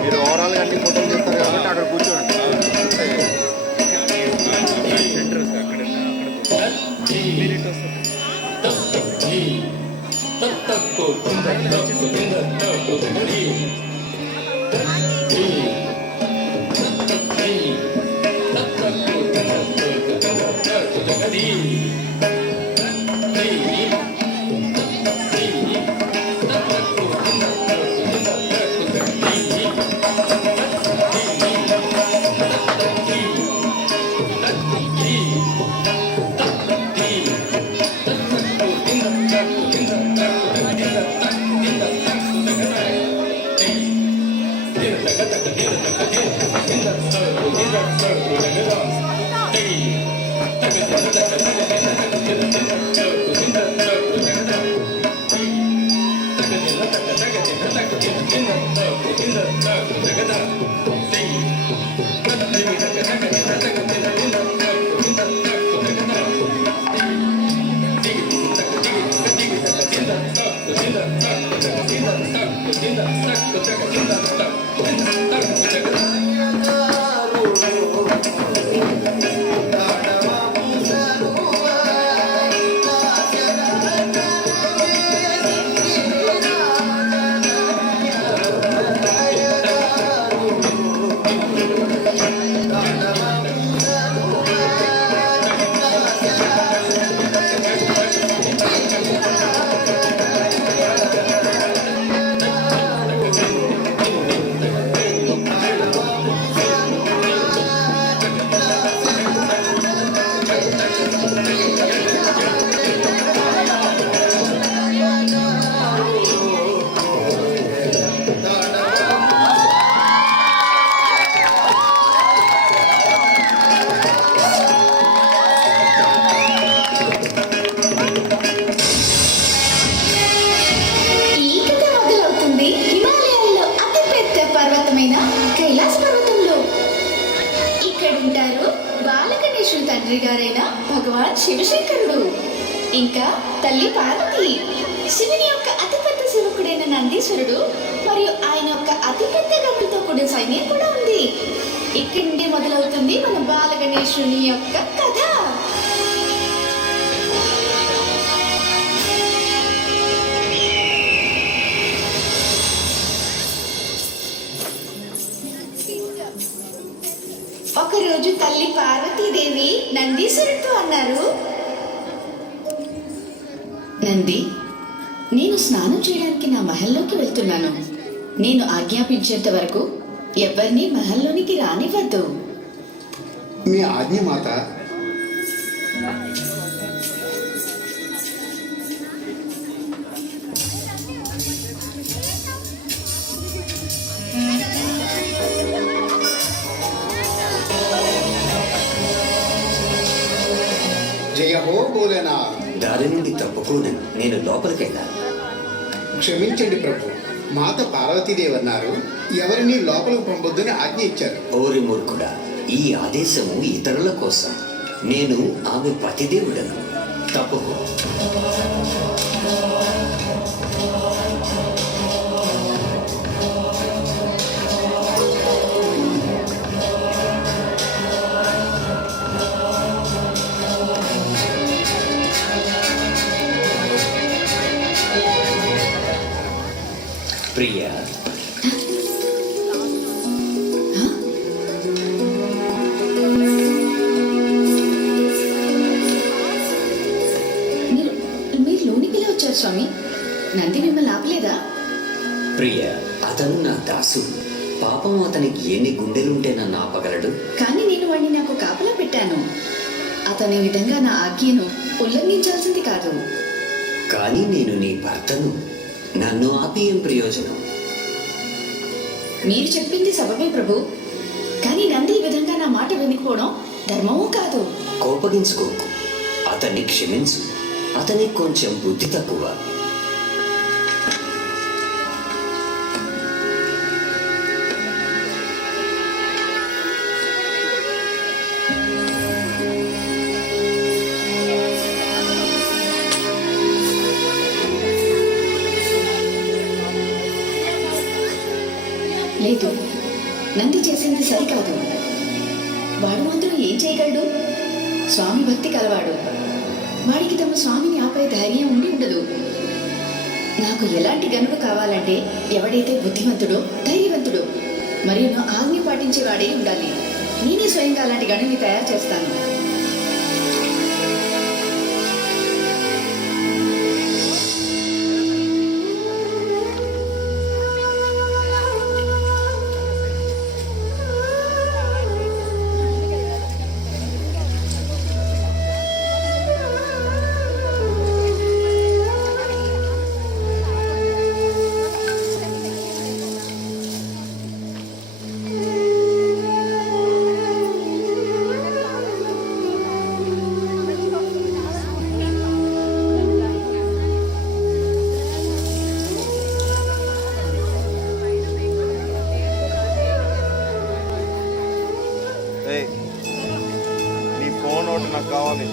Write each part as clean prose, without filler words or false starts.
మీరు ఓవరాల్గా అన్ని ఫోటోలు చేస్తారు కాబట్టి అక్కడ కూర్చోండి. తండ్రి గారైన భగవాన్ శివశంకరుడు ఇంకా తల్లి పార్వతి, శివుని యొక్క అతిపెద్ద సేవకుడైన నందీశ్వరుడు మరియు ఆయన యొక్క అతిపెద్ద గంటతో కూడిన సైన్యం కూడా ఉంది. ఇక్కడి నుండి మొదలవుతుంది మన బాలగణేశుని యొక్క కథ. ఒకరోజు తల్లి పార్వతీదేవి నందీశ్వరుడితో అన్నారు, నంది, నేను స్నానం చేయడానికి నా మహల్లోకి వెళ్తున్నాను. నేను ఆజ్ఞాపించేంత వరకు ఎవరిని మహల్లోనికి రానివ్వద్దు. మీ ఆజ్ఞ మాత. తప్పుకోలేనా? దారి నుండి తప్పుకోను, నేను లోపలికి వెళ్ళాను. క్షమించండి ప్రభు. మాత పార్వతీదేవి అన్నారు, ఎవరిని లోపలికి పంపొద్దని ఆజ్ఞ ఇచ్చారు. ఓరి మూర్ఖుడా, ఈ ఆదేశము ఇతరుల కోసం. నేను ఆమె పతిదేవుడను. తప్పుకో. ప్రియా, మీరు మీరు లోనికిలా వచ్చారు స్వామి. నంది మిమ్మల్ని ఆపలేదా? ప్రియ, అతను నా దాసుడు. పాపం అతనికి ఎన్ని గుండెలుంటే నన్ను ఆపగలడు? కానీ నేను వాడిని నాకు కాపలా పెట్టాను. అతను ఈ విధంగా నా ఆజ్ఞను ఉల్లంఘించాల్సింది కాదు. కానీ నేను నీ భర్తను. నన్ను ఆపి ఏం ప్రయోజనం? మీరు చెప్పింది సబబే ప్రభు. కానీ నంది ఈ విధంగా నా మాట వినిపోవడం ధర్మమూ కాదు. కోపగించుకోకు, అతన్ని క్షమించు. అతనికి కొంచెం బుద్ధి తక్కువ. లేదు, నంది చేసింది సరికాదు. వాడు మాత్రం ఏం చేయగలడు? స్వామి భక్తి కలవాడు. వాడికి తమ స్వామిని ఆపే ధైర్యం ఉండి ఉండదు. నాకు ఎలాంటి గనుడు కావాలంటే ఎవడైతే బుద్ధిమంతుడో, ధైర్యవంతుడో మరియు నా ఆజ్ఞ పాటించేవాడే ఉండాలి. నేనే స్వయంగా అలాంటి గనుని తయారు చేస్తాను. ఏయ్, నీ ఫోన్ ఒకటి నాకు కావాలి.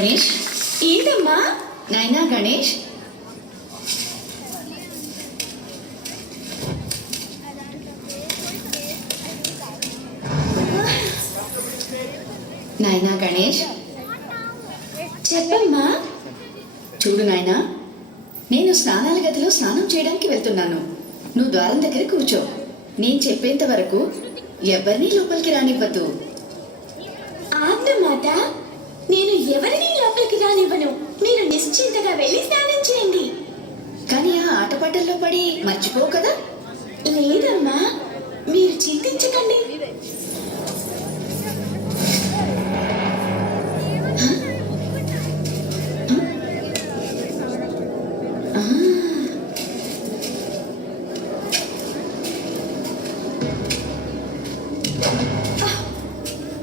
గణేష్. ఏంటమ్మా? నాయనా గణేష్, నాయనా గణేష్, చెప్పమ్మా. చూడు నాయనా, నేను స్నానాల గదిలో స్నానం చేయడానికి వెళ్తున్నాను. నువ్వు ద్వారం దగ్గర కూర్చో. నేను చెప్పేంత వరకు ఎవరినీ లోపలికి రానివ్వద్దు. ఆజ్ఞమాత, నేను ఎవరిని లోపలికి రానివ్వను. మీరు నిశ్చింతగా వెళ్ళి స్నానం చేయండి. కానీ ఆ ఆటపాటల్లో పడి మర్చిపో కదా. లేదమ్మా, మీరు చింతించకండి. ఆ,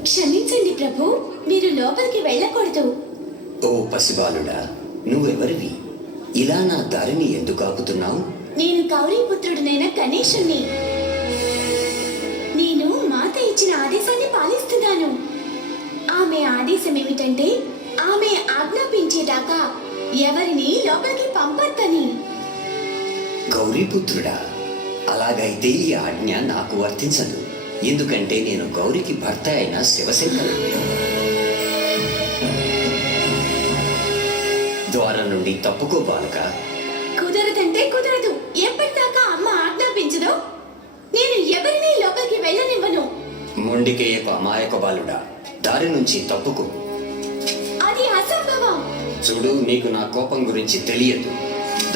క్షమించండి ప్రభు, మీరు లోపలికి వెళ్ళకూడదు. ఓ పసిబాలుడా, నువ్వెవరివి? ఇలా నా దారిని ఎందుకు ఆపుతున్నావు? నేను గౌరీపుత్రుడినైన గణేశుణ్ణి. నేను మాత ఇచ్చిన ఆదేశాన్ని పాలిస్తున్నాను. ఆమె ఆదేశం ఏమిటంటే ఆమె ఆజ్ఞాపించేదాకా ఎవరిని లోపలికి పంపొద్దని. గౌరీపుత్రుడా, అలాగైతే ఈ ఆజ్ఞ నాకు వర్తించదు. ఎందుకంటే నేను గౌరికి భర్త అయిన శివశంకరుడు. ద్వారం నుండి తప్పుకో బాలక. కుదరదంటే కుదరదు. ఎప్పటిదాకా అమ్మ ఆజ్ఞాపించదో నేను ఎవరిని లోపలికి వెళ్ళనివ్వను. మొండికేయకు అమాయక బాలుడా, దారి నుంచి తప్పుకో. అది అసంభవం. చూడు, నీకు నా కోపం గురించి తెలియదు.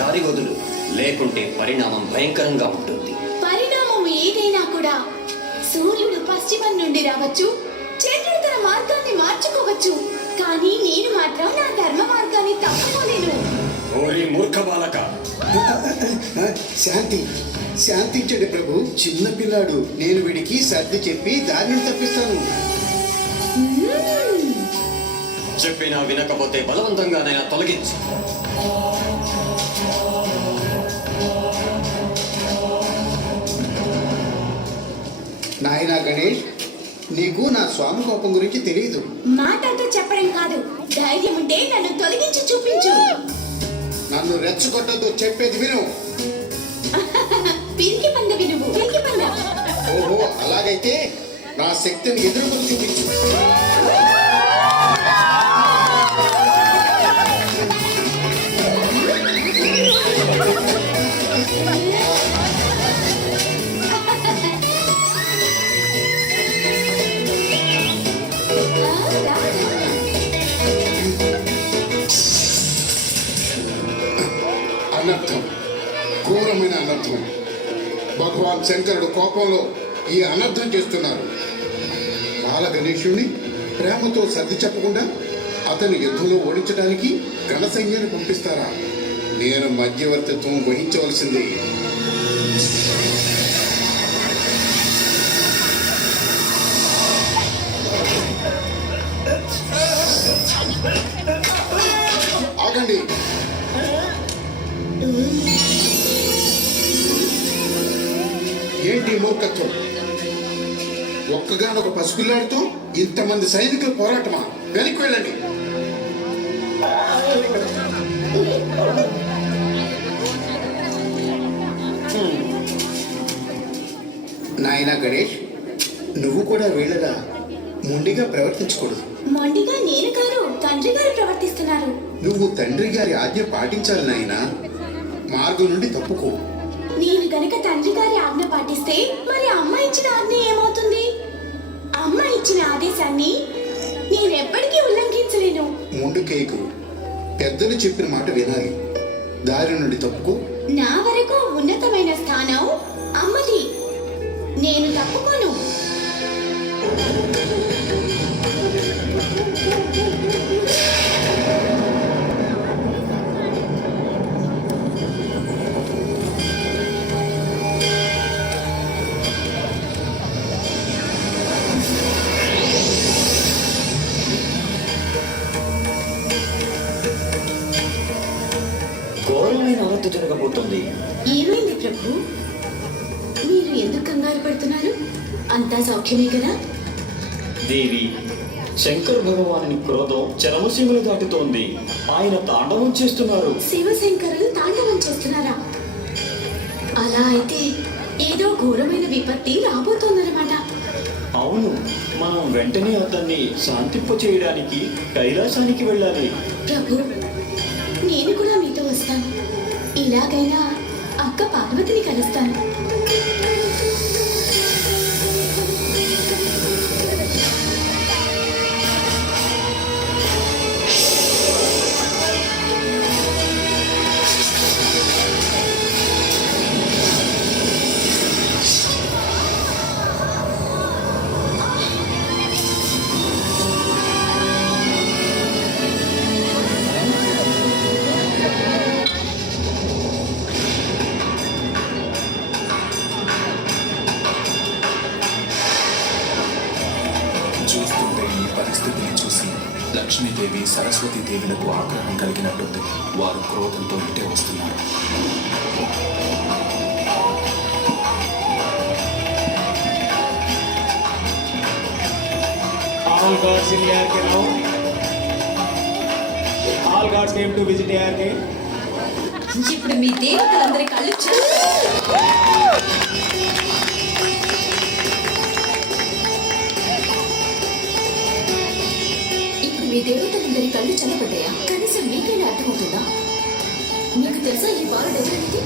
దారి వదులు, లేకుంటే పరిణామం భయంకరంగా ఉంటుంది. పరిణామం ఏదైనా కూడా సూర్యుడు పశ్చిమం నుండి రావచ్చు, చంద్రుడు తన మార్గాన్ని మార్చుకోవచ్చు, కానీ నేను మాత్రం నా ధర్మ మార్గాన్ని తప్పుకోలేను. ఓరి మూర్ఖ బాలక! శాంతి, శాంతించండి ప్రభు. చిన్న పిల్లాడు, నేను వీడికి సర్ది చెప్పి దారిని తప్పిస్తాను. చెప్పినా వినకపోతే బలవంతంగానైనా తొలగించు. నాయనా గణేష్, నీకు నా స్వామి కోపం గురించి తెలియదు. మాటతో చెప్పడం కాదు, ధైర్యం ఉంటే నన్ను తొలగించి చూపించు. నన్ను రెచ్చగొట్టద్దు, చెప్పేది విను. పిరికి పందవి నువ్వు, పిరికి పంద. ఓహో, అలాగైతే నా శక్తిని ఎదుర్కొని చూపించు. అనర్థం, ఘోరమైన అనర్థం. భగవాన్ శంకరుడు కోపంలో ఈ అనర్థం చేస్తున్నారు. బాల గణేశుణ్ణి ప్రేమతో సర్ది చెప్పకుండా అతని యుద్ధంలో ఓడించడానికి గణ సైన్యాన్ని పంపిస్తారా? నేను మధ్యవర్తిత్వం వహించవలసింది. ఆగండి. ఏంటి మూర్ఖత్వం? ఒక్కగానొక పసిపిల్లాడితో ఇంతమంది సైనికుల పోరాటమా? వెనక్కి వెళ్ళండి. నాయనా గణేష్, నువ్వు కూడా వీళ్ళగా మొండిగా ప్రవర్తించకూడదు. మొండిగా నేను కాదు, తండ్రి గారు ప్రవర్తిస్తున్నారు. నువ్వు తండ్రి గారి ఆజ్ఞ పాటించాలి నాయనా. మార్గం నుండి తప్పుకో. నేను గనక తండ్రి గారి ఆజ్ఞ పాటిస్తే మరి అమ్మ ఇచ్చిన ఆజ్ఞ ఏమవుతుంది? అమ్మ ఇచ్చిన ఆదేశాన్ని నేనెప్పటికీ ఉల్లంఘించలేను. ముందుకేకు, పెద్దలు చెప్పిన మాట వినాలి. దారి నుండి తప్పుకో. నా వరకు ఉన్నతమైన స్థానం అమ్మది. నేను తప్పుకోను. ఘోరమైన అనర్థం జరగబోతుంది. ఏమైంది ప్రభు? మీరు ఎందుకు కంగారు పడుతున్నారు? అంతా సౌఖ్యమే కదా? దేవి, శంకర భగవానుని క్రోధం చరమసీమలు దాటుతోంది. ఆయన తాండవం చేస్తున్నారు. శివశంకరులు తాండవం చేస్తున్నారా? అలా అయితే ఏదో ఘోరమైన విపత్తి రాబోతోందన్నమాట. అవును, మనం వెంటనే అతన్ని శాంతింప చేయడానికి కైలాసానికి వెళ్ళాలి. ప్రభు, నేను కూడా మీతో వస్తాను. ఇలాగైనా అక్క పార్వతిని కలుస్తాను. చూస్తుంటే ఈ పరిస్థితిని చూసి లక్ష్మీదేవి సరస్వతీదేవులకు ఆగ్రహం కలిగినట్టుంది. వారు క్రోధంతో ఇటే వస్తున్నారు. All gods in ARK now. All gods came to visit ARK. ఇప్పుడు మీ దేవతలందరి కళ్ళు ఇప్పుడు మీ దేవతలందరి కళ్ళు చల్లబడ్డాయా? కనీసం మీకైనా అర్థమవుతుందా? మీకు తెలుసా ఈ బాలుడు ఎవరనేది?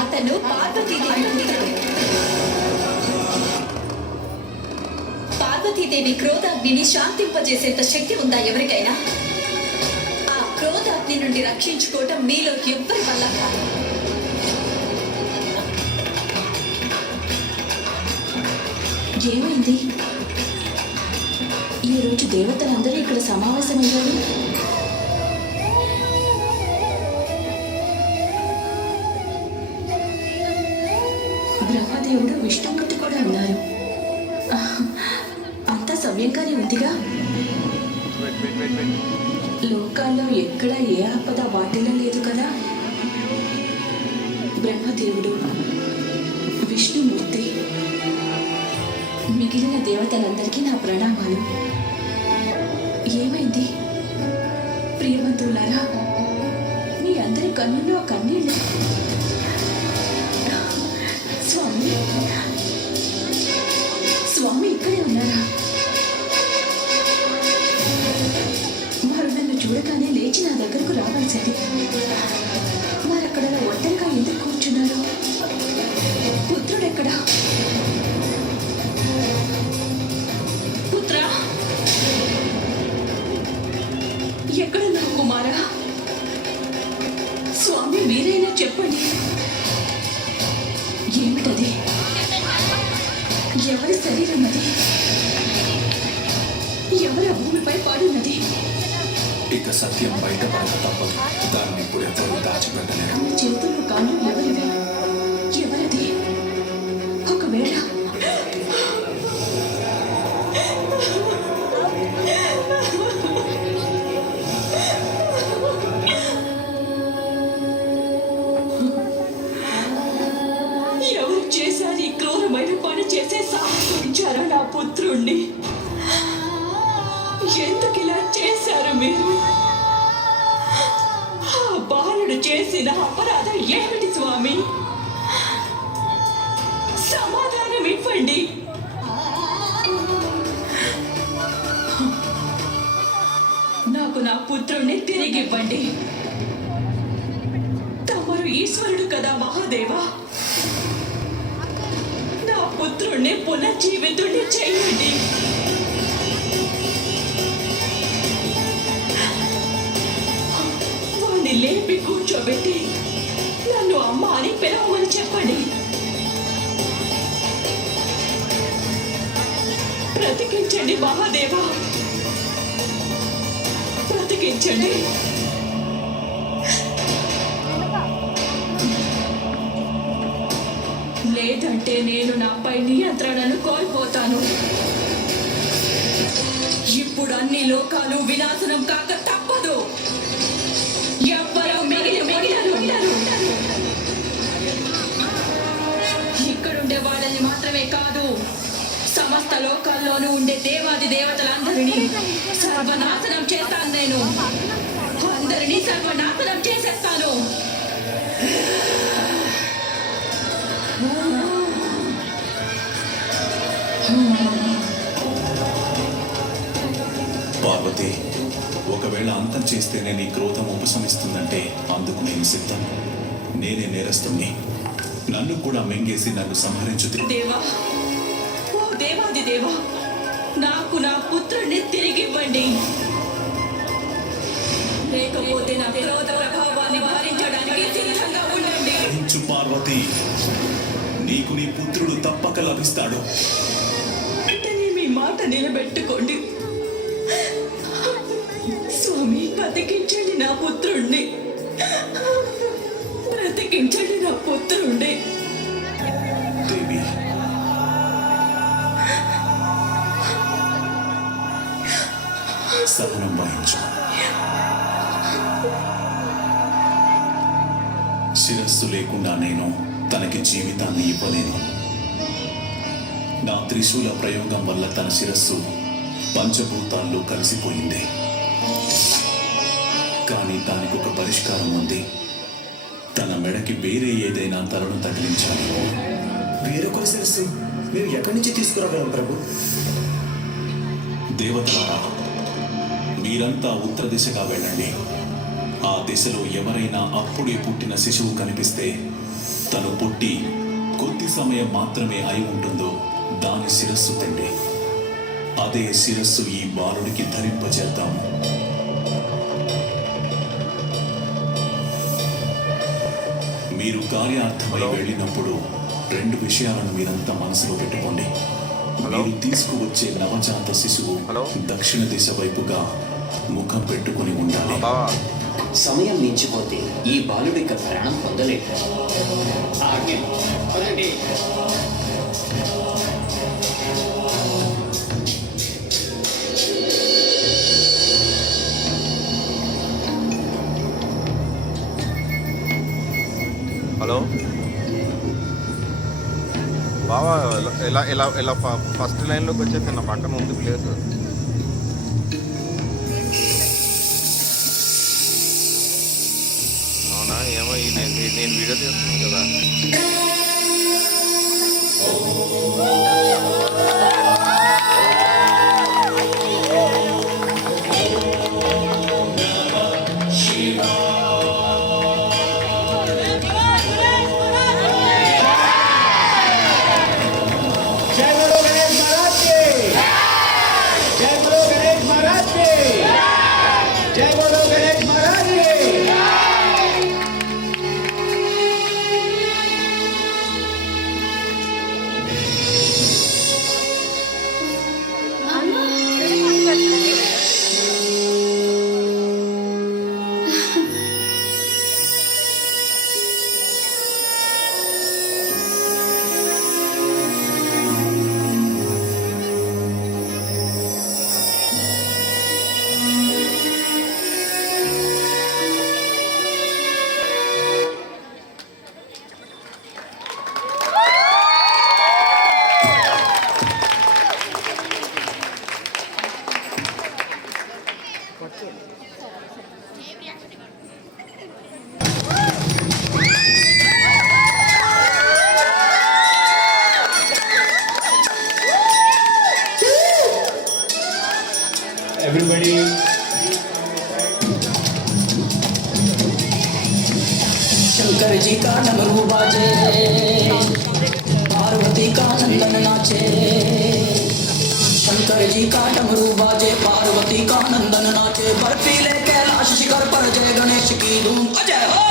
అతను పార్వతీదేవి క్రోధాగ్నిని శాంతింపజేసేంత శక్తి ఉందా ఎవరికైనా? ఆ క్రోధాగ్ని నుండి రక్షించుకోవటం మీలో ఎవ్వరి వల్ల కాదు. ఏమైంది? ఈరోజు దేవతలందరూ ఇక్కడ సమావేశమయ్యారు. బ్రహ్మదేవుడు విష్ణుమూర్తి కూడా ఉన్నారు. అంతా సవ్యంగానే ఉందిగా. లోకాల్లో ఎక్కడ ఏ ఆపద వాటిలో లేదు కదా. బ్రహ్మదేవుడు, విష్ణుమూర్తి, మిగిలిన దేవతలందరికీ నా ప్రణామాలు. ఏమైంది ప్రియవంతులారా? మీ అందరి కన్నుల్లో కన్నీళ్ళు. స్వామి, స్వామి ఇక్కడే ఉన్నారా? వారు నన్ను చూడగానే లేచి నా దగ్గరకు రావాల్సింది. వారక్కడ ఒంటరిగా ఎందుకు కూర్చున్నారు? పుత్రుడెక్కడా? పుత్ర, ఎక్కడున్నావు కుమారా? స్వామి మీరైనా చెప్పండి. ఏమిటది? ఎవరి శరీరం అది? ఎవరి భూమిపై పడున్నది? ఇక సత్యం బయటపడక తప్పదు. దాన్ని ఇప్పుడు ఎవరు దాచిపెట్టలేరు. చేతులు కాళ్ళు ఎవరివి? ఎవరది? ఒకవేళ ఎవరు చేశారు ఈ క్రూరమైన పని చేసే సాహసించారా నా పుత్రుణ్ణి? ఎందుకు ఇలా చేశారు మీరు? ఆ బాలుడు చేసిన అపరాధం ఏమిటి స్వామి? సమాధానం ఇవ్వండి. నాకు నా పుత్రుణ్ణి తిరిగివ్వండి. తమరు ఈశ్వరుడు కదా మహాదేవా. నా పుత్రుణ్ణి పునర్జీవితుణ్ణి చేయండి. వాణ్ణి లేపి కూర్చోబెట్టి నన్ను అమ్మ అని పిలవమని చెప్పండి. బ్రతికించండి మహాదేవా, బ్రతికించండి. లేదంటే నేను నాపై నియంత్రణను కోల్పోతాను. ఇప్పుడు అన్ని లోకాలు వినాశనం కాక తప్పదు. ఎవ్వరూ మిగిలి రాజ్యాన్ని మాత్రమే కాదు, సమస్త లోకాల్లోనూ ఉండే దేవాది దేవతలందరినీ సర్వనాశనం చేస్తాను. నేను అందరినీ సర్వనాశనం చేసేస్తాను. పార్వతి, ఒకవేళ అంతం చేస్తేనే నీ క్రోధం ఉపశమిస్తుందంటే అందుకు నేను సిద్ధం. నేనే నేరస్తుని. నన్ను కూడా మింగేసి నన్ను సంహరించు. దేవా, ఓ దేవాది దేవా, నాకు నా పుత్రుడిని తిరిగివ్వండి. లేకపోతే నా క్రోధ ప్రభావాన్ని భరించడానికి సిద్ధంగా ఉండండి. భరించు పార్వతి, నీకు నీ పుత్రుడు తప్పక లభిస్తాడు. వెంటనే మీ మాట నిలబెట్టుకోండి స్వామి. బ్రతికించండి నా పుత్రుణ్ణి, బ్రతికించండి నా పుత్రుణ్ణి. దేవి, సహనం వహించు. శిరస్సు లేకుండా నేను తనకి జీవితాన్ని ఇవ్వలేను. నా త్రిశూల ప్రయోగం వల్ల తన శిరస్సు పంచభూతాల్లో కలిసిపోయింది. కానీ దానికి ఒక పరిష్కారం ఉంది. తన మెడకి వేరే ఏదైనా తలను తగిలించాలి. వేరొకరి శిరస్సు మేము ఎక్కడి నుంచి తీసుకురాగలం ప్రభు? దేవతలారా, మీరంతా ఉత్తర దిశగా వెళ్ళండి. ఆ దిశలో ఎవరైనా అప్పుడే పుట్టిన శిశువు కనిపిస్తే తను పుట్టి కొద్ది సమయం మాత్రమే అయి ఉంటుందో దాని శిరస్సు తిండి. అదే శిరస్సు ఈ బాలుడికి ధరింపజేద్దాము. మీరు కార్యార్థమై వెళ్ళినప్పుడు 2 విషయాలను మీరంతా మనసులో పెట్టుకోండి. మీరు తీసుకువచ్చే నవజాత శిశువు దక్షిణ దిశ వైపుగా ముఖం పెట్టుకుని ఉండాలి. సమయం మించిపోతే ఈ బాలుడిక ప్రాణం పొందలేడు. హలో బావా, ఇలా ఇలా ఇలా ఫస్ట్ లైన్లోకి వచ్చేసి నా పక్కన ఉంది ప్లేస్. అవునా? ఏమో నేను వీడియో తీస్తున్నాను కదా. जय बोलो गणेश महाराज की, जय बोलो गणेश महाराज की, जय बोलो गणेश महाराज की. Everybody, शंकर जी का डमरू बाजे, पार्वती का नंदन नाचे। शंकर जी का डमरू बाजे, पार्वती का नंदन नाचे। बर्फीले कैलाश शिखर पर जय गणेश की धूम। अजय हो,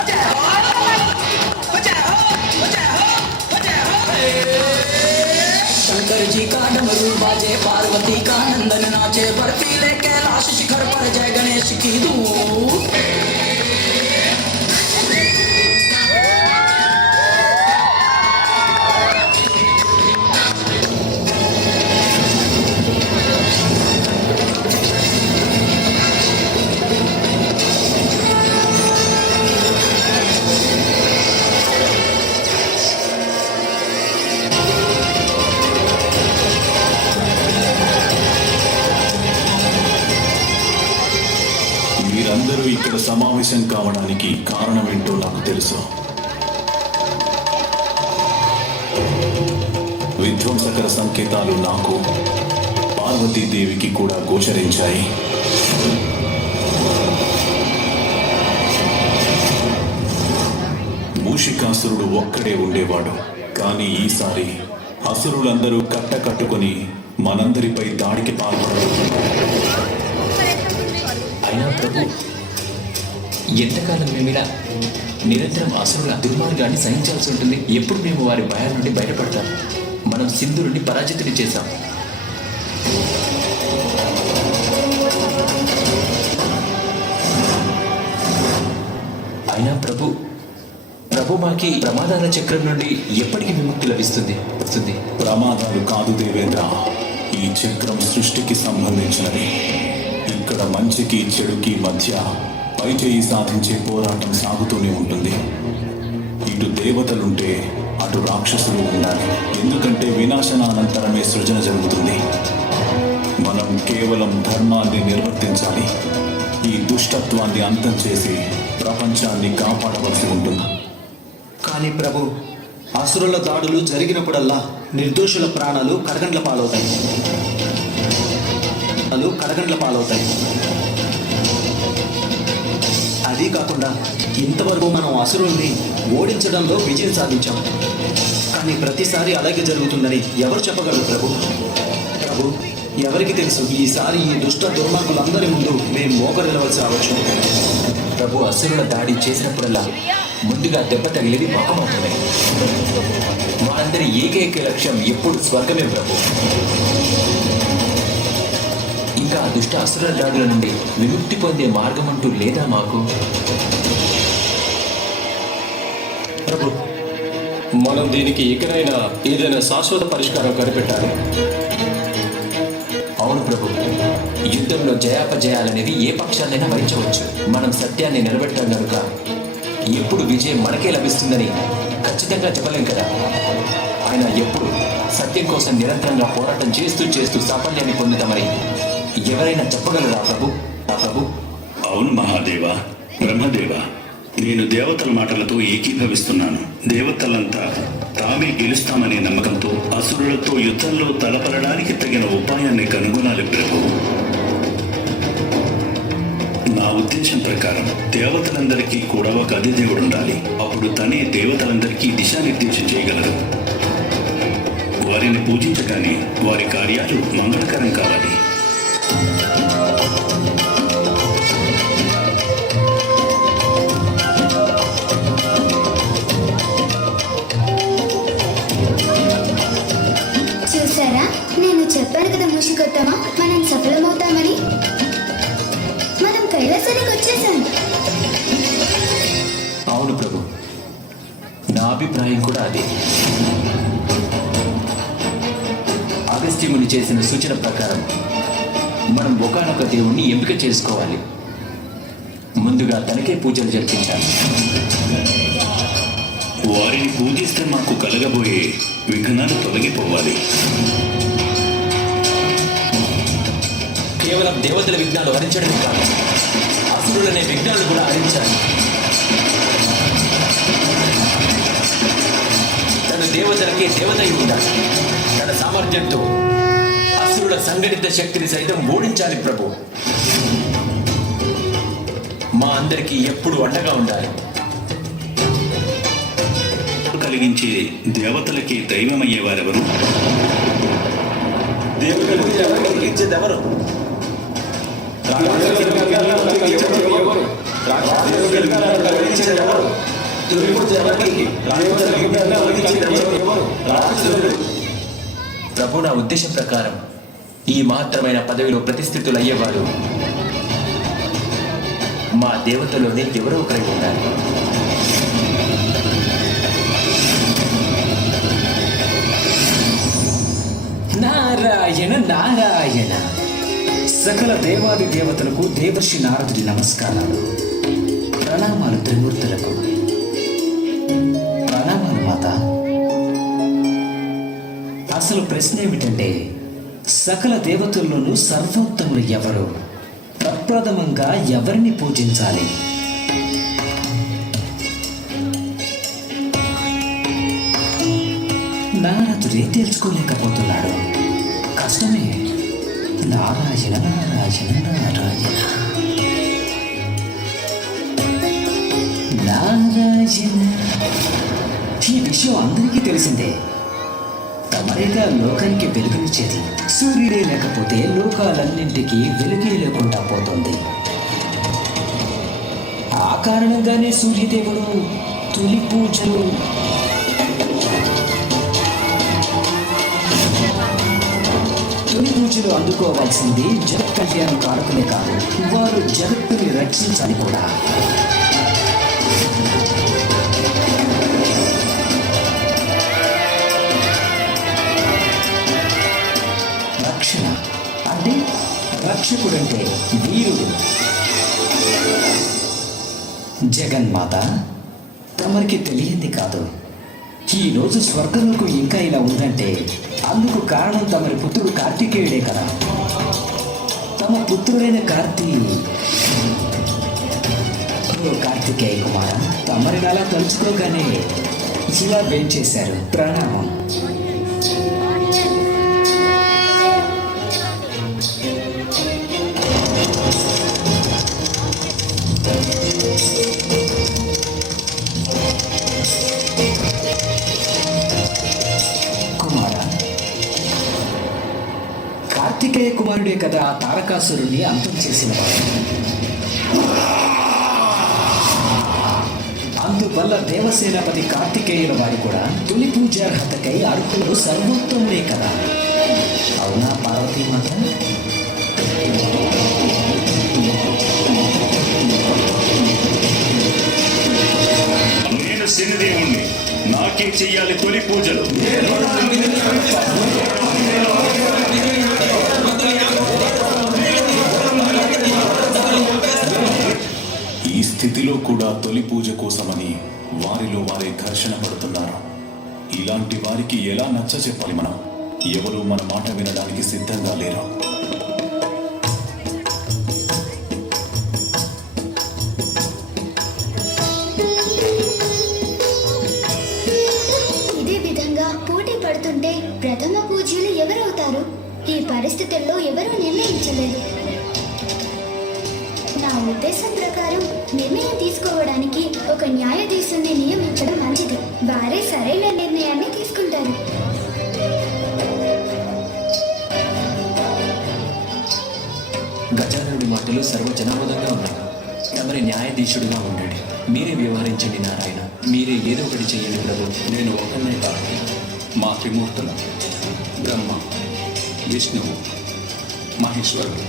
अजय हो, अजय हो, अजय हो, अजय हो। शंकर जी का डमरू बाजे, पार्वती का नंदन नाचे। बर्फीले कैलाश शिखर पर जय गणेश की धूम। ఆలస్యం కావడానికి కారణమేంటో నాకు తెలుసు. విధ్వంసకర సంకేతాలు నాకు, పార్వతీదేవికి కూడా గోచరించాయి. మూషికాసురుడు ఒక్కడే ఉండేవాడు. కానీ ఈసారి అసురులందరూ కట్టుకొని మనందరిపై దాడికి పాల్పడరు. అయినా ప్రభు, ఎంతకాలం మేమిలా నిరంతరం అసురుల దుర్మార్గాన్ని సహించాల్సి ఉంటుంది? ఎప్పుడు మేము వారి భయాల నుండి బయటపడతాం? మనం సింధురుని పరాజితుని చేశాం. అయినా ప్రభు మాకి ప్రమాదాల చక్రం నుండి ఎప్పటికి విముక్తి లభిస్తుంది? ప్రమాదాలు కాదు దేవేంద్ర, ఈ చక్రం సృష్టికి సంబంధించినది. ఇక్కడ మంచికి చెడుకి మధ్య పైచేయి సాధించే పోరాటం సాగుతూనే ఉంటుంది. ఇటు దేవతలుంటే అటు రాక్షసులు ఉండాలి. ఎందుకంటే వినాశనానంతరమే సృజన జరుగుతుంది. మనం కేవలం ధర్మాన్ని నిర్వర్తించాలి. ఈ దుష్టత్వాన్ని అంతం చేసి ప్రపంచాన్ని కాపాడవలసి ఉంటుంది. కానీ ప్రభు, అసురుల దాడులు జరిగినప్పుడల్లా నిర్దోషుల ప్రాణాలు కడగండ్ల పాలవుతాయి. అది కాకుండా ఇంతవరకు మనం అసురుల్ని ఓడించడంలో విజయం సాధించాం. కానీ ప్రతిసారి అలాగే జరుగుతుందని ఎవరు చెప్పగలరు ప్రభు? ఎవరికి తెలుసు, ఈసారి ఈ దుష్ట దుర్మార్గులందరి ముందు మేము మోకరిల్లవలసి రావచ్చు. ప్రభు, అసురుల దాడి చేసినప్పుడల్లా ముందుగా దెబ్బ తగిలేది మాకు మాత్రమే. వారందరి ఏకైక లక్ష్యం ఎప్పుడు స్వర్గమే ప్రభు. ఇంకా ఆ దుష్ట అసురుల దాడుల నుండి విముక్తి పొందే మార్గం అంటూ లేదా మాకు? ప్రభు, మనం దీనికి ఎక్కడైనా ఏదైనా శాశ్వత పరిష్కారం కనిపెట్టాలి. అవును ప్రభు, యుద్ధంలో జయాపజయాలనేది ఏ పక్షాన్నైనా వహించవచ్చు. మనం సత్యాన్ని నిలబెట్టాం కనుక ఎప్పుడు విజయం మనకే లభిస్తుందని ఖచ్చితంగా చెప్పలేం కదా. ఆయన ఎప్పుడు సత్యం కోసం నిరంతరంగా పోరాటం చేస్తూ సాఫల్యాన్ని పొందుతామని ఎవరైనా చెప్పగలరా ప్రభు? అవును మహాదేవ, బ్రహ్మదేవ, నేను దేవతల మాటలతో ఏకీభవిస్తున్నాను. దేవతలంతా తామే గెలుస్తామనే నమ్మకంతో అసురులతో యుద్ధంలో తలపడడానికి తగిన ఉపాయాన్ని కనుగొనాలి ప్రభు. నా ఉద్దేశం ప్రకారం దేవతలందరికీ కూడా ఒక అధిదేవుడు ఉండాలి. అప్పుడు తనే దేవతలందరికీ దిశానిర్దేశం చేయగలరు. వారిని పూజించగానే వారి కార్యాలు మంగళకరం కావాలి. చూసారా, నేను చెప్పాను కదా మూషికొత్తమా, మనం సఫలమవుతామని. మనం కైలాసానికి వచ్చేసాం. అవును ప్రభు, నా అభిప్రాయం కూడా అదే. అగస్త్యముని చేసిన సూచన ప్రకారం మనం ఒకానొక దేవుణ్ణి ఎంపిక చేసుకోవాలి. ముందుగా తనకే పూజలు జరిపించాలి. వారిని పూజిస్తే మాకు కలగబోయే విఘ్నాలు తొలగిపోవాలి. కేవలం దేవతల విఘ్నాలు హరించడమే కాదు, అసురులనే విఘ్నాలు కూడా హరించాలి. తన దేవతలకే దేవత ఉండాలి. తన సామర్థ్యంతో అసురుల సంఘటిత శక్తిని సైతం ఓడించాలి ప్రభు. మా అందరికీ ఎప్పుడు అండగా ఉండాలి. కలిగించే దేవతలకి దైవమయ్యేవారెవరు? కలిగించేదెవరు? ప్రభు, నా ఉద్దేశం ప్రకారం ఈ మహత్తరమైన పదవిలో ప్రతిష్ఠితులయ్యేవారు మా దేవతలోనే ఎవరో ఒకరి ఉండాలి. నారాయణ నారాయణ. సకల దేవాది దేవతలకు దేవర్షి నారదుడి నమస్కారాలు. ప్రణామాలు త్రిమూర్తులకు. ప్రణామాలు మాత. అసలు ప్రశ్న ఏమిటంటే, సకల దేవతల్లోనూ సర్వోత్తములు ఎవరు? ప్రప్రథమంగా ఎవరిని పూజించాలి? నారదుడే తెలుసుకోలేకపోతున్నాడు. కష్టమే. నారాయణ నారాయణ నారాయణ నారాయణ. ఈ విషయం అందరికీ తెలిసిందే. తమరేగా లోకానికి వెలుగునిచ్చేది. సూర్యుడే లేకపోతే లోకాలన్నింటికీ వెలుగే లేకుండా పోతుంది. ఆ కారణంగానే సూర్యదేవుడు తొలి పూజలు అందుకోవాల్సింది జగత్ కళ్యాణం కారకులే కాదు, వారు జగత్తుని రక్షించాలి కూడా. రక్షణ అంటే రక్షకుడంటే వీరుడు. జగన్మాత తమరికి తెలియంది కాదు. ఈరోజు స్వర్గంలోకి ఇంకా ఇలా ఉందంటే అందుకు కారణం తమరి పుత్రుడు కార్తికేయుడే కదా. తమ పుత్రుడైన కార్తికేయ కుమార, తమరిని అలా తలుచుకోగానే ఇలా వేంచేశారు. ప్రణామం. కార్తికేయ కుమారుడే కదా ఆ తారకాసురుణ్ణి అంతం చేసినవాడు. అందువల్ల దేవసేనాపతి కార్తికేయుల వారి కూడా తొలి పూజార్హతకై అర్హులు సర్వోత్తములే కదా. అవునా పార్వతీ మాత? నేను శనిదేవుణ్ణి, నాకే చెయ్యాలి తొలి పూజలు. ఈ స్థితిలో కూడా తొలి పూజ కోసమని వారిలో వారే ఘర్షణ పడుతున్నారు. ఇలాంటి వారికి ఎలా నచ్చ చెప్పాలి మనం? ఎవరు మన మాట వినడానికి సిద్ధంగా లేరు. ఇదే విధంగా పోటీ పడుతుంటే ప్రథమ పూజ్యులు ఎవరవుతారు? ఈ పరిస్థితుల్లో ఎవరూ నిర్ణయించలేదు. నా ఉద్దేశం ప్రకారం నిర్ణయం తీసుకోవడానికి ఒక న్యాయాధీశుని నియమించడం మంచిది. వారే సరైన నిర్ణయాన్ని తీసుకుంటారు. గజాననుడి మాటలు సర్వజనామోదంగా ఉన్నాయి. తమరి న్యాయాధీశుడిగా ఉండండి. మీరే వ్యవహరించండి నారాయణ. మీరే ఏదో ఒకటి చెయ్యండి ప్రభు. నేను ఒకనే కాదు, మా త్రిమూర్తులు బ్రహ్మ, విష్ణువు, మహేశ్వరుడు,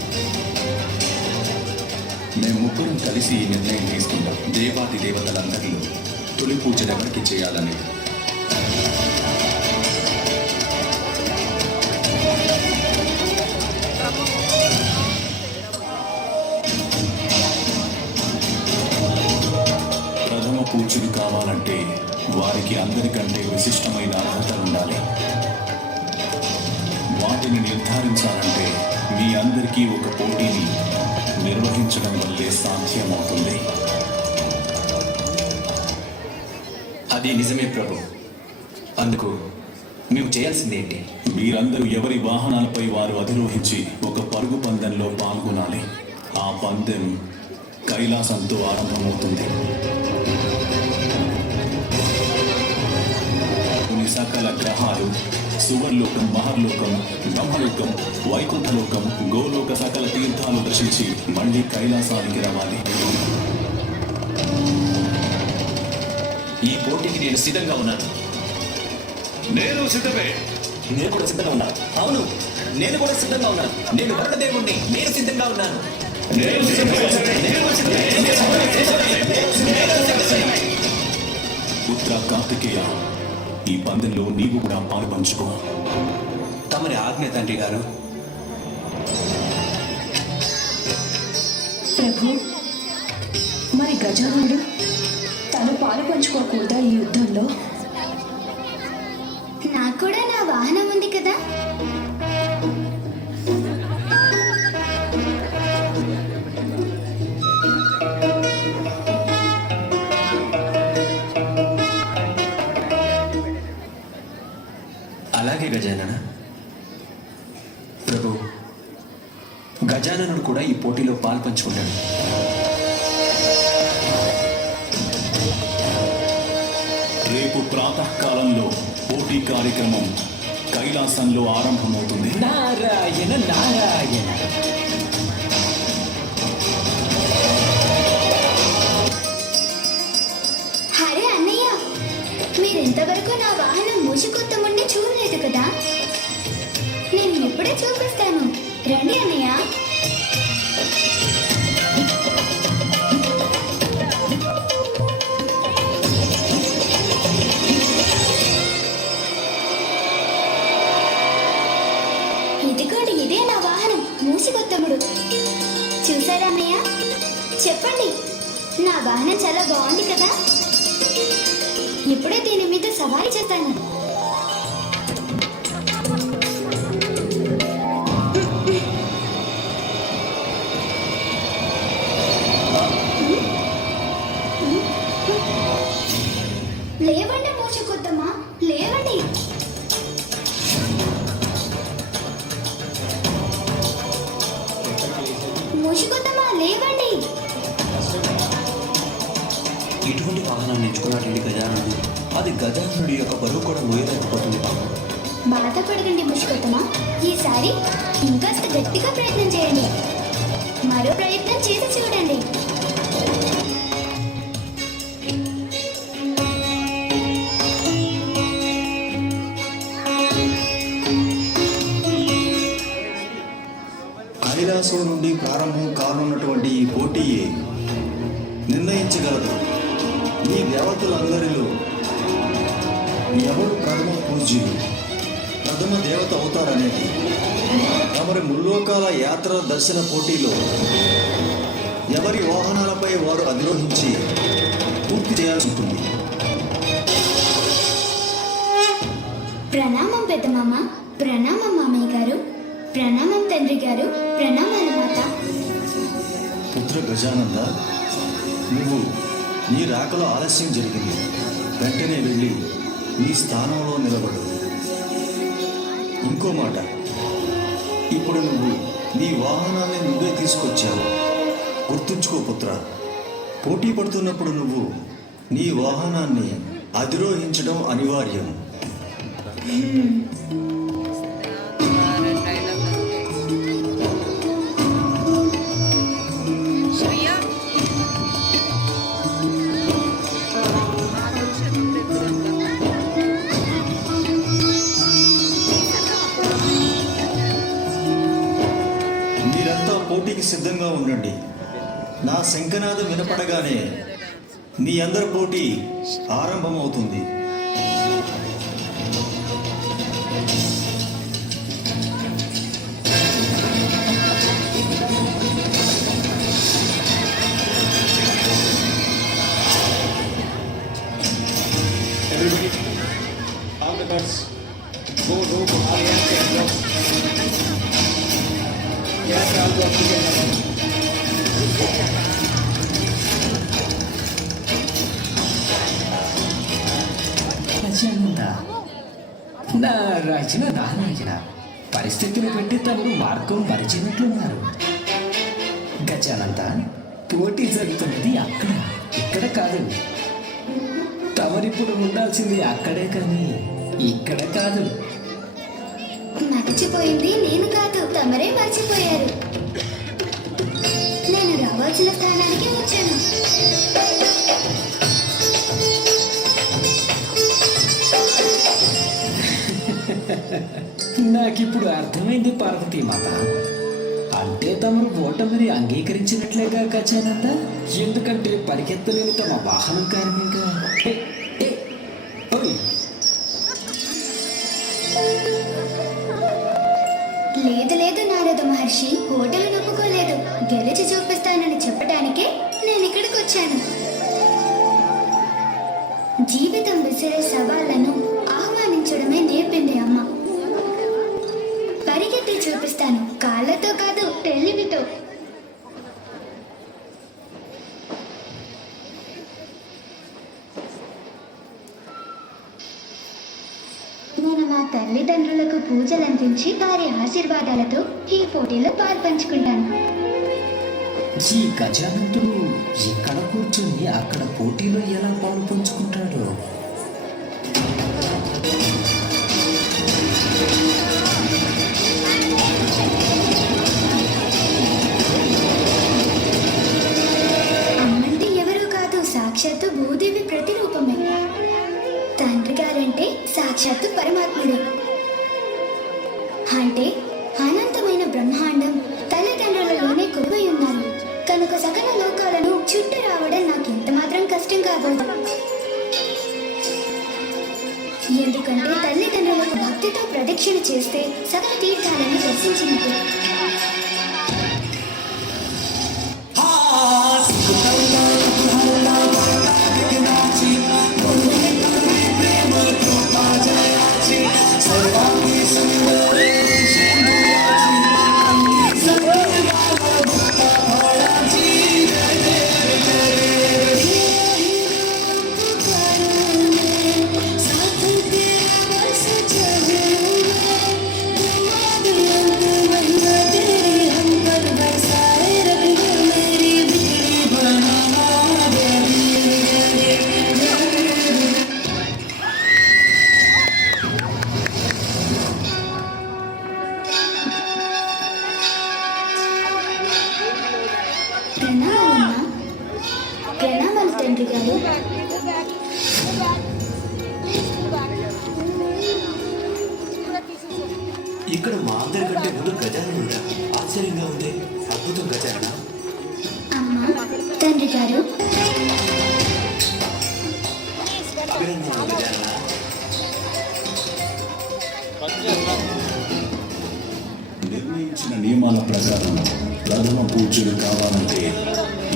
మేము ముగ్గురం కలిసి ఈ నిర్ణయం తీసుకుంటాం. దేవాది దేవతలందరిలో తొలి పూజలు ఎవరికి చేయాలని. ప్రథమ పూజలు కావాలంటే వారికి అందరికంటే విశిష్టమైన అర్హత ఉండాలి. వాటిని నిర్ధారించాలంటే మీ అందరికీ ఒక పోటీని నిర్వహించడం వల్లే సాధ్యమవుతుంది. అది నిజమే ప్రభు. అందుకు మేము చేయాల్సింది ఏంటి? మీరందరూ ఎవరి వాహనాలపై వారు అధిరోహించి ఒక పరుగు పందెంలో పాల్గొనాలి. ఆ పందెం కైలాసంతో ఆరంభమవుతుంది. కొన్ని సకల గ్రహాలు, సువర్లోకం, మహర్లోకం, బ్రహ్మలోకం, వైకుంఠలోకం, గోలోక సకల తీర్థాలు దర్శించి మళ్ళీ కైలాసానికి రావాలి. ఈ పోటీకి నేను సిద్ధంగా ఉన్నాను. నేను సిద్ధమే. నేను కూడా సిద్ధంగా ఉన్నాను. అవును, నేను కూడా సిద్ధంగా ఉన్నాను. నేను వరుణదేవుణ్ణి, నేను సిద్ధంగా ఉన్నాను. పుత్ర కార్తికేయ, ఈ పందెంలో నీవు కూడా పాలు పంచుకో. తమరి ఆజ్ఞ తండ్రి గారు. ప్రభు, మరి గజానుడు తను పాలు పంచుకోకూడదా ఈ యుద్ధంలో? నాకు కూడా నా వాహనం ఉంది కదా. అలాగే గజానన. ప్రభు, గజాననుడు కూడా ఈ పోటీలో పాల్పంచుకుంటాడు. రేపు ప్రాతకాలంలో పోటీ కార్యక్రమం కైలాసంలో ఆరంభమవుతుంది. నారాయణ నారాయణ. హరే అన్నయ్య, మీరింతవరకు నా వాహనం మూసికొత్తముండి చూడలేదు కదా. నేను ఇప్పుడే చూపిస్తాను, రండి అన్నయ్య. ఇదిగోండి, ఇదే నా వాహనం మూసికొత్తముడు. చూసారా అన్నయ్య? చెప్పండి, నా వాహనం చాలా బాగుంది కదా. ఇప్పుడే దీని మీద సవారీ చేస్తాను. లేవండి మూచుకొద్దమ్మా, లేవండి. మూచుకొద్దమ్మా, లేవండి. ఇటువంటి వాహనాన్ని ఎంచుకున్నాడండి గజాననుడు. అది గజాననుడి యొక్క బరువు కూడా మోయలేకపోతుంది పాపం. బాధపడకండి ముష్కొత్తమా, ఈసారి ఇంకాస్త గట్టిగా ప్రయత్నం చేయండి. మరో ప్రయత్నం చేసి చూడండి. కైలాసం నుండి ప్రారంభం కానున్నటువంటి ఈ పోటీయే నిర్ణయించగలదు ఈ దేవతలందరిలో ఎవరు ప్రథమ పూజ్యులు, ప్రథమ దేవత అవుతారనేది. తమరి ముల్లోకాల యాత్ర దర్శన పోటీలో ఎవరి వాహనాలపై వారు అధిరోహించి పూర్తి చేయాల్సి ఉంటుంది. ప్రణామం పెద్దమామ, ప్రణామం మామయ్య గారు, ప్రణామం తండ్రి గారు, ప్రణామాలు మాత. పుత్ర గజానంద, నువ్వు నీ రాకలో ఆలస్యం జరిగింది. వెంటనే వెళ్ళి నీ స్థానంలో నిలబడు. ఇంకో మాట, ఇప్పుడు నువ్వు నీ వాహనాన్ని నువ్వే తీసుకొచ్చావు. గుర్తుంచుకో పుత్ర, పోటీ పడుతున్నప్పుడు నువ్వు నీ వాహనాన్ని అధిరోహించడం అనివార్యం. మీరంతా పోటీకి సిద్ధంగా ఉండండి. నా శంఖనాదం వినపడగానే మీ అందరి పోటీ ఆరంభమవుతుంది. Everybody, all the birds, go, alliance and go. Yes, all go together. Gajananda, Narayana Narayana. పరిస్థితులు పెట్టి తమరు మార్గం మరిచినట్లున్నారు. గజానంద, పోటీ జరుగుతున్నది అక్కడ, ఇక్కడ కాదు. తమరిప్పుడు ఉండాల్సింది అక్కడే కానీ ఇక్కడ కాదు. మర్చిపోయింది నేను కాదు, తమరే మర్చిపోయారు. నేను రావాల్సిన స్థానానికి వచ్చాను. నాకిప్పుడు అర్థమైంది పార్వతీమాత. అంటే తమరు ఓటమిని అంగీకరించినట్లేగా గజానంద. ఎందుకంటే పరిగెత్తలేని తమ వాహనం కారణంగా. లేదు లేదు నారద మహర్షి, ఓటమి నొప్పుకోలేదు. గెలిచి చూపిస్తానని చెప్పడానికే నేను ఇక్కడికి వచ్చాను. జీవితం విసిరే సవాళ్లను ఆహ్వానించడమే నేర్పింది అమ్మ. పరిగెత్తి చూపిస్తాను, కాళ్ళతో కాదు తెలివితో. నేను నా తల్లిదండ్రులు పూజలందించి వారి ఆశీర్వాదాలతో ఈ పోటీలో పాల్పంచుకుంటాను. ఈ గజానంతుడు ఇక్కడ కూర్చుని అక్కడ పోటీలో ఎలా పాలు పంచుకుంటాడు? అమ్మంటే ఎవరూ కాదు, సాక్షాత్తు భూదేవి ప్రతిరూపమే. తండ్రి గారంటే సాక్షాత్తు పరమాత్ముడే. అంటే అనంతమైన బ్రహ్మాండం తల్లిదండ్రులలోనే కొలువై ఉన్నారు కనుక సకల లోకాలను చుట్టూ రావడం నాకు ఎంత మాత్రం కష్టం కాబోదు. ఎందుకంటే తల్లిదండ్రులకు భక్తితో ప్రదక్షిణ చేస్తే సకల తీర్థాలను దర్శించినట్టు. ప్రణామాలు తండ్రి గారు. ఇక్కడ మా అందరికంటే ముందు గజానన ఉందా? ఆశ్చర్యంగా ఉంది. అద్భుతం గజానన. అమ్మా తండ్రి గారు. నిర్ణయించిన నియమాల ప్రకారం ప్రథమ పూజ్యులు కావాలంటే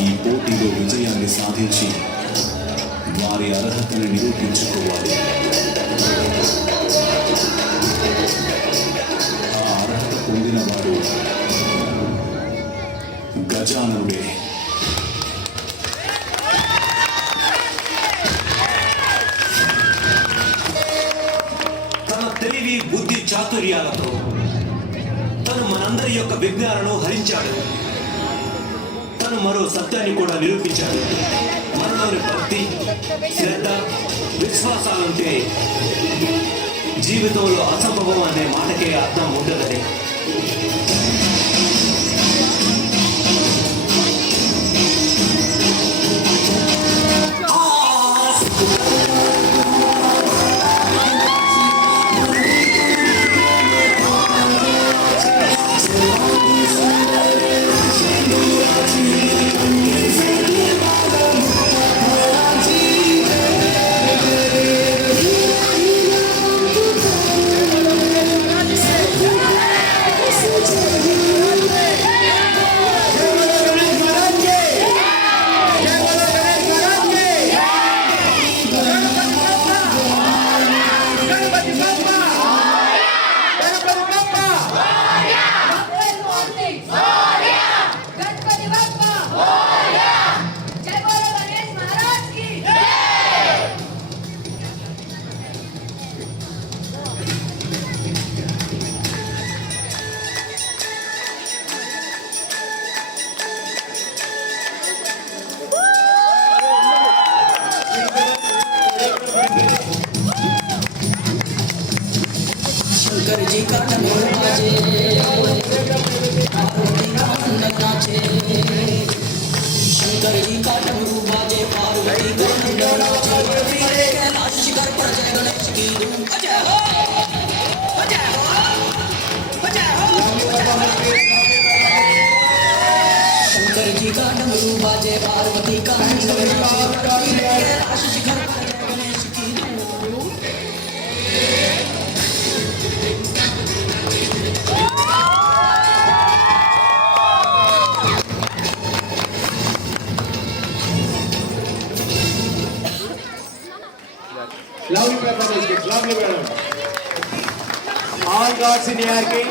ఈ పోటీలో విజయాన్ని సాధించి వారి అర్హతను నిరూపించుకోవాలి. ఆ అర్హత పొందిన వాడు గజాననుడే. తన తెలివి బుద్ధి చాతుర్యాలతో తను మనందరి యొక్క విజ్ఞానాలను హరించాడు. తను మరో సత్యాన్ని కూడా నిరూపించాడు. మనలోని భక్తి, శ్రద్ధ, విశ్వాసాలుంటే జీవితంలో అసంభవం అనే మాటకే అర్థం ఉండదని. शंकर जी का ढोल बाजे, पार्वती का नंदन नाचे। शंकर जी का डमरू बाजे, पार्वती का नंदन नाचे। बर्फीले कैलाश शिखर पर जय गणेश की धूम। अजय हो, अजय हो, अजय हो, शंकर जी का डमरू बाजे, पार्वती का नंदन नाचे। बर्फीले कैलाश शिखर पर जय गणेश की धूम। Lovely performance, kids. Lovely, madam. All gods in hierarchy.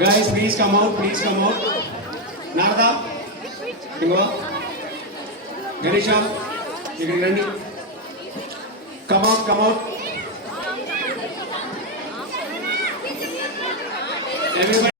Guys, please come out, please come out. Narada, ఇంకో గణేష ఇక్కడికి రండి. Come out, come out. Everybody.